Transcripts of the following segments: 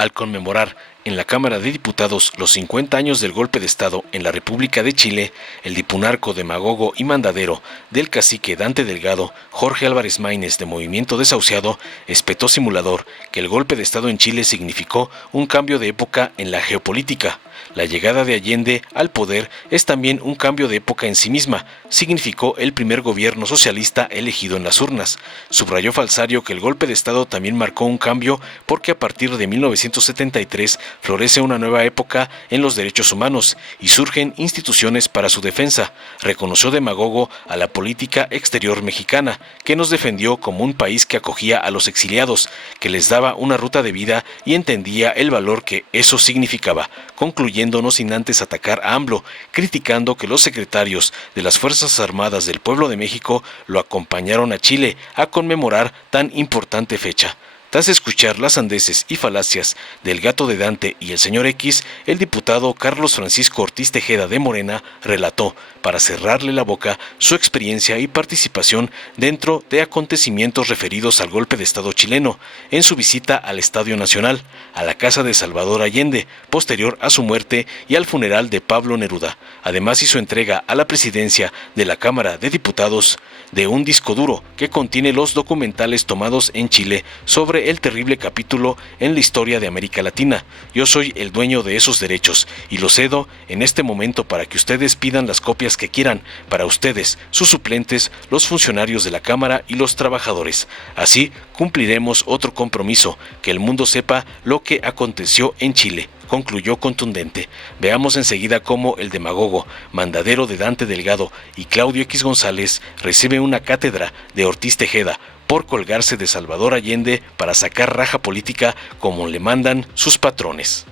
Al conmemorar en la Cámara de Diputados los 50 años del golpe de Estado en la República de Chile, el dipunarco, demagogo y mandadero del cacique Dante Delgado, Jorge Álvarez Maínez de Movimiento Desahuciado, espetó simulador que el golpe de Estado en Chile significó un cambio de época en la geopolítica. La llegada de Allende al poder es también un cambio de época en sí misma, significó el primer gobierno socialista elegido en las urnas. Subrayó Falsario que el golpe de Estado también marcó un cambio porque a partir de 1973 florece una nueva época en los derechos humanos y surgen instituciones para su defensa. Reconoció demagogo a la política exterior mexicana, que nos defendió como un país que acogía a los exiliados, que les daba una ruta de vida y entendía el valor que eso significaba, concluyendo no sin antes atacar a AMLO, criticando que los secretarios de las Fuerzas Armadas del Pueblo de México lo acompañaron a Chile a conmemorar tan importante fecha. Tras escuchar las sandeces y falacias del gato de Dante y el señor X, el diputado Carlos Francisco Ortiz Tejeda de Morena relató, para cerrarle la boca, su experiencia y participación dentro de acontecimientos referidos al golpe de Estado chileno, en su visita al Estadio Nacional, a la casa de Salvador Allende, posterior a su muerte y al funeral de Pablo Neruda. Además hizo entrega a la presidencia de la Cámara de Diputados de un disco duro que contiene los documentales tomados en Chile sobre el terrible capítulo en la historia de América Latina. Yo soy el dueño de esos derechos y los cedo en este momento para que ustedes pidan las copias que quieran para ustedes, sus suplentes, los funcionarios de la Cámara y los trabajadores. Así cumpliremos otro compromiso, que el mundo sepa lo que aconteció en Chile, concluyó contundente. Veamos enseguida cómo el demagogo, mandadero de Dante Delgado y Claudio X González recibe una cátedra de Ortiz Tejeda por colgarse de Salvador Allende para sacar raja política como le mandan sus patrones.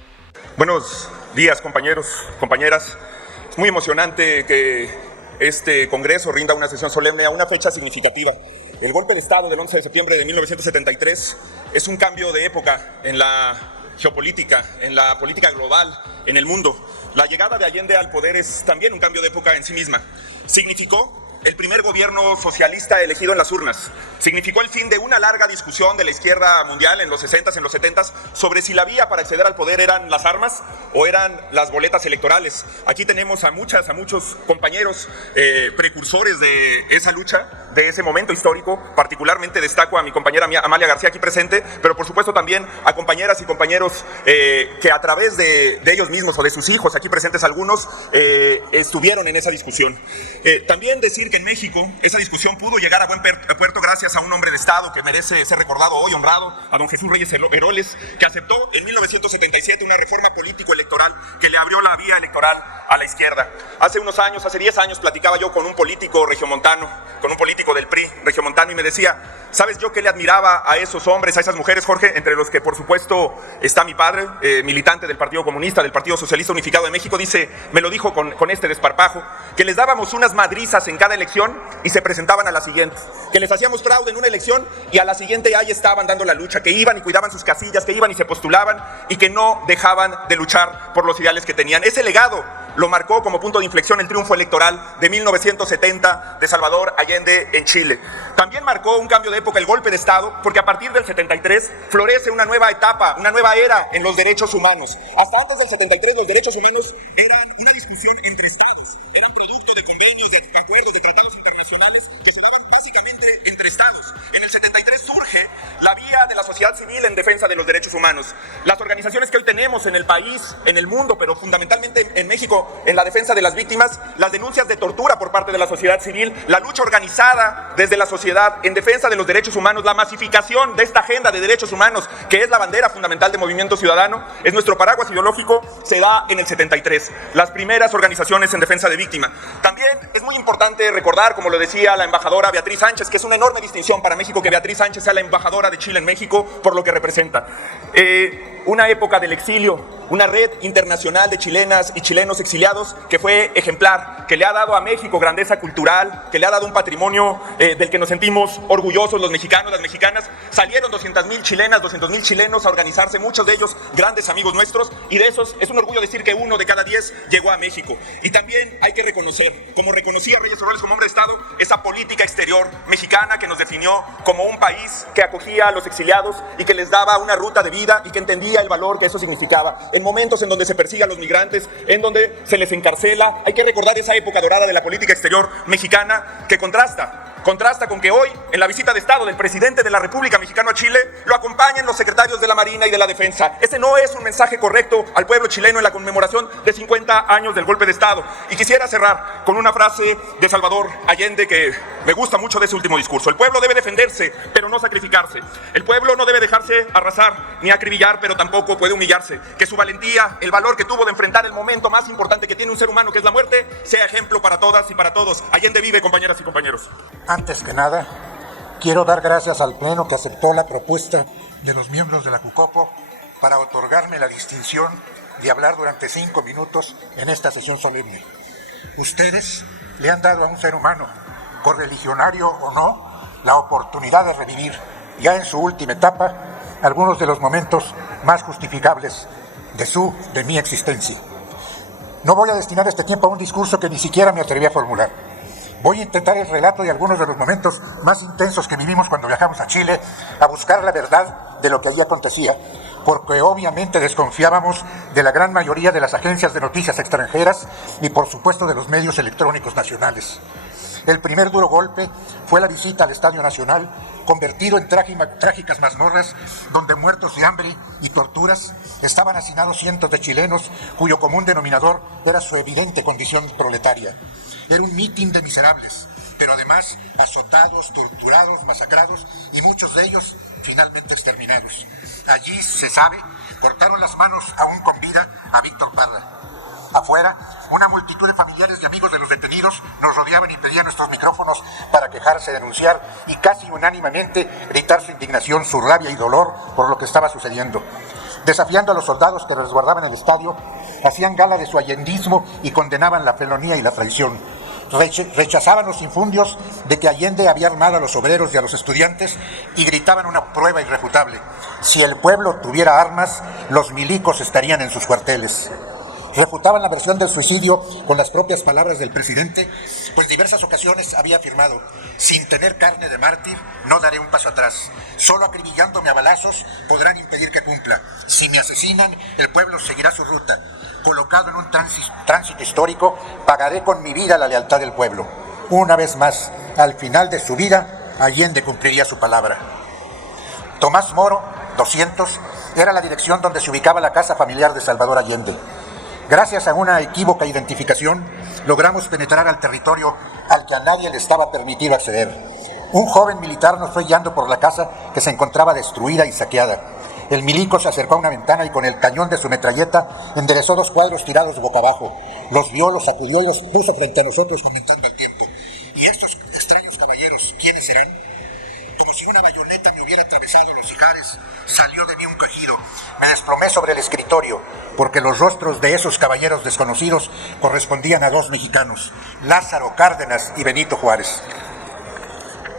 Buenos días, compañeros, compañeras. Es muy emocionante que este Congreso rinda una sesión solemne a una fecha significativa. El golpe de Estado del 11 de septiembre de 1973 es un cambio de época en la geopolítica, en la política global, en el mundo. La llegada de Allende al poder es también un cambio de época en sí misma. Significó el primer gobierno socialista elegido en las urnas. Significó el fin de una larga discusión de la izquierda mundial en los 60s, en los 70s, sobre si la vía para acceder al poder eran las armas o eran las boletas electorales. Aquí tenemos a muchos compañeros precursores de esa lucha, de ese momento histórico. Particularmente destaco a mi compañera Amalia García aquí presente, pero por supuesto también a compañeras y compañeros que a través de ellos mismos o de sus hijos, aquí presentes algunos, estuvieron en esa discusión. También decir que en México esa discusión pudo llegar a buen puerto gracias a un hombre de Estado que merece ser recordado hoy, honrado, a don Jesús Reyes Heroles, que aceptó en 1977 una reforma político-electoral que le abrió la vía electoral a la izquierda. Hace 10 años, platicaba yo con un político regiomontano, con un político del PRI regiomontano, y me decía, ¿sabes yo qué le admiraba a esos hombres, a esas mujeres, Jorge? Entre los que por supuesto está mi padre, militante del Partido Comunista, del Partido Socialista Unificado de México. Dice, me lo dijo con este desparpajo, que les dábamos unas madrizas en cada elección y se presentaban a la siguiente, que les hacíamos fraude en una elección y a la siguiente ahí estaban dando la lucha, que iban y cuidaban sus casillas, que iban y se postulaban y que no dejaban de luchar por los ideales que tenían. Ese legado lo marcó como punto de inflexión el triunfo electoral de 1970 de Salvador Allende en Chile. También marcó un cambio de época el golpe de Estado, porque a partir del 73 florece una nueva etapa, una nueva era en los derechos humanos. Hasta antes del 73 los derechos humanos eran una discusión entre estados, eran producto de convenios, de acuerdos, de tratados internacionales que se daban básicamente entre estados. En el 73 surge la vía de la sociedad civil en defensa de los derechos humanos. Las organizaciones que hoy tenemos en el país, en el mundo, pero fundamentalmente en México, en la defensa de las víctimas, las denuncias de tortura por parte de la sociedad civil, la lucha organizada desde la sociedad en defensa de los derechos humanos, la masificación de esta agenda de derechos humanos, que es la bandera fundamental de Movimiento Ciudadano, es nuestro paraguas ideológico, se da en el 73. Las primeras organizaciones en defensa de víctimas. También es muy importante recordar, como lo decía la embajadora Beatriz Sánchez, que es una enorme distinción para México que Beatriz Sánchez sea la embajadora de Chile en México por lo que representa. Una época del exilio una red internacional de chilenas y chilenos exiliados que fue ejemplar, que le ha dado a México grandeza cultural, que le ha dado un patrimonio del que nos sentimos orgullosos los mexicanos, las mexicanas. Salieron 200,000 chilenas, 200,000 chilenos a organizarse, muchos de ellos grandes amigos nuestros, y de esos es un orgullo decir que 1 de cada 10 llegó a México. Y también hay que reconocer, como reconocía Reyes Orroles como hombre de Estado, esa política exterior mexicana que nos definió como un país que acogía a los exiliados y que les daba una ruta de vida y que entendía el valor que eso significaba. En momentos en donde se persigue a los migrantes, en donde se les encarcela, hay que recordar esa época dorada de la política exterior mexicana que contrasta con que hoy, en la visita de Estado del presidente de la República Mexicana a Chile, lo acompañen los secretarios de la Marina y de la Defensa. Ese no es un mensaje correcto al pueblo chileno en la conmemoración de 50 años del golpe de Estado. Y quisiera cerrar con una frase de Salvador Allende que me gusta mucho de ese último discurso. El pueblo debe defenderse, pero no sacrificarse. El pueblo no debe dejarse arrasar ni acribillar, pero tampoco puede humillarse. Que su valentía, el valor que tuvo de enfrentar el momento más importante que tiene un ser humano, que es la muerte, sea ejemplo para todas y para todos. Allende vive, compañeras y compañeros. Antes que nada, quiero dar gracias al Pleno que aceptó la propuesta de los miembros de la Jucopo para otorgarme la distinción de hablar durante 5 minutos en esta sesión solemne. Ustedes le han dado a un ser humano, correligionario o no, la oportunidad de revivir, ya en su última etapa, algunos de los momentos más justificables de mi existencia. No voy a destinar este tiempo a un discurso que ni siquiera me atreví a formular. Voy a intentar el relato de algunos de los momentos más intensos que vivimos cuando viajamos a Chile a buscar la verdad de lo que allí acontecía, porque obviamente desconfiábamos de la gran mayoría de las agencias de noticias extranjeras y por supuesto de los medios electrónicos nacionales. El primer duro golpe fue la visita al Estadio Nacional, convertido en trágicas mazmorras donde muertos de hambre y torturas estaban hacinados cientos de chilenos cuyo común denominador era su evidente condición proletaria. Era un mitin de miserables, pero además azotados, torturados, masacrados y muchos de ellos finalmente exterminados. Allí, se sabe, cortaron las manos aún con vida a Víctor Parra. Afuera, una multitud de familiares y amigos de los detenidos nos rodeaban y pedían nuestros micrófonos para quejarse, denunciar y casi unánimemente gritar su indignación, su rabia y dolor por lo que estaba sucediendo. Desafiando a los soldados que resguardaban el estadio, hacían gala de su allendismo y condenaban la felonía y la traición. Rechazaban los infundios de que Allende había armado a los obreros y a los estudiantes y gritaban una prueba irrefutable: si el pueblo tuviera armas, los milicos estarían en sus cuarteles. Refutaban la versión del suicidio con las propias palabras del presidente, pues diversas ocasiones había afirmado: sin tener carne de mártir, no daré un paso atrás. Solo acribillándome a balazos podrán impedir que cumpla. Si me asesinan, el pueblo seguirá su ruta. Colocado en un tránsito histórico, pagaré con mi vida la lealtad del pueblo. Una vez más, al final de su vida, Allende cumpliría su palabra. Tomás Moro, 200, era la dirección donde se ubicaba la casa familiar de Salvador Allende. Gracias a una equívoca identificación, logramos penetrar al territorio al que a nadie le estaba permitido acceder. Un joven militar nos fue guiando por la casa que se encontraba destruida y saqueada. El milico se acercó a una ventana y con el cañón de su metralleta enderezó 2 cuadros tirados boca abajo. Los vio, los sacudió y los puso frente a nosotros comentando al tiempo: ¿y estos extraños caballeros quiénes serán? Como si una bayoneta me hubiera atravesado los ijares, salió de mí un quejido. Me desplomé sobre el escritorio, porque los rostros de esos caballeros desconocidos correspondían a 2 mexicanos, Lázaro Cárdenas y Benito Juárez.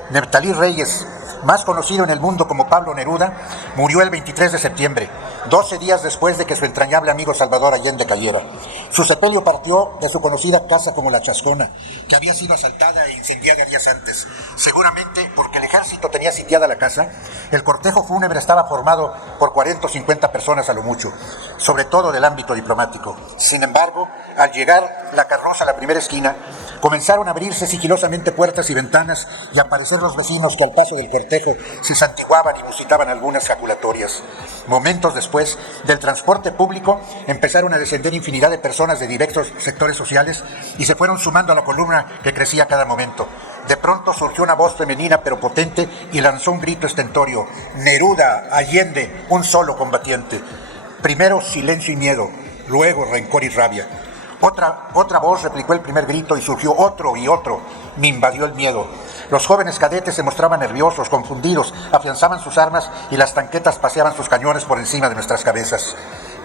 Neftalí Reyes, más conocido en el mundo como Pablo Neruda, murió el 23 de septiembre, 12 días después de que su entrañable amigo Salvador Allende cayera. Su sepelio partió de su conocida casa como La Chascona, que había sido asaltada e incendiada días antes. Seguramente porque el ejército tenía sitiada la casa, el cortejo fúnebre estaba formado por 40 o 50 personas a lo mucho, sobre todo del ámbito diplomático. Sin embargo, al llegar la carroza a la primera esquina, comenzaron a abrirse sigilosamente puertas y ventanas y a aparecer los vecinos que al paso del cortejo se santiguaban y musitaban algunas jaculatorias. Momentos después, del transporte público empezaron a descender infinidad de personas de diversos sectores sociales y se fueron sumando a la columna que crecía a cada momento. De pronto surgió una voz femenina pero potente y lanzó un grito estentorio: Neruda, Allende, un solo combatiente. Primero silencio y miedo, luego rencor y rabia. Otra voz replicó el primer grito y surgió otro y otro. Me invadió el miedo. Los jóvenes cadetes se mostraban nerviosos, confundidos, afianzaban sus armas y las tanquetas paseaban sus cañones por encima de nuestras cabezas.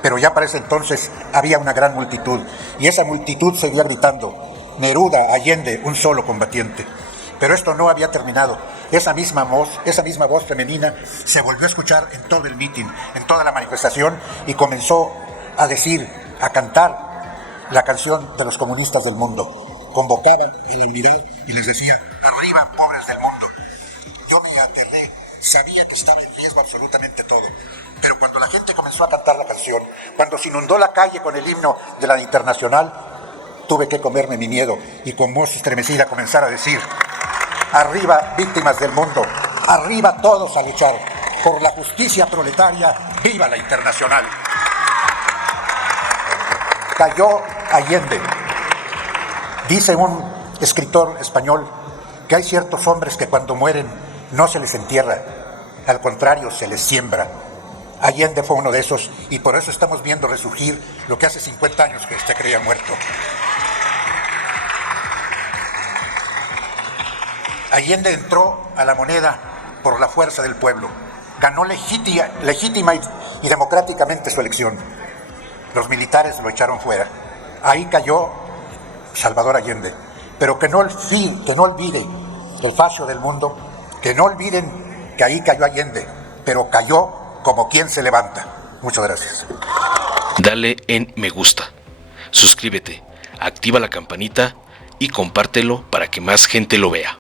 pero ya para ese entonces había una gran multitud, y esa multitud seguía gritando: Neruda, Allende, un solo combatiente. Pero esto no había terminado. Esa misma voz femenina se volvió a escuchar en todo el mitin, en toda la manifestación, y comenzó a decir, a cantar la canción de los comunistas del mundo. Convocaban a la unidad y les decía: arriba, pobres del mundo. Yo me aterré, sabía que estaba en riesgo absolutamente todo. Pero cuando la gente comenzó a cantar la canción, cuando se inundó la calle con el himno de la Internacional, tuve que comerme mi miedo y con voz estremecida comenzar a decir: arriba, víctimas del mundo, arriba todos a luchar por la justicia proletaria, viva la Internacional. Cayó Allende. Dice un escritor español que hay ciertos hombres que cuando mueren no se les entierra, al contrario, se les siembra. Allende fue uno de esos, y por eso estamos viendo resurgir lo que hace 50 años que usted creía muerto. Allende entró a la moneda por la fuerza del pueblo, ganó legítima y democráticamente su elección. Los militares lo echaron fuera. Ahí cayó Salvador Allende. Pero que no olvide el fascio del mundo, que no olviden que ahí cayó Allende, pero cayó como quien se levanta. Muchas gracias. Dale en me gusta, suscríbete, activa la campanita y compártelo para que más gente lo vea.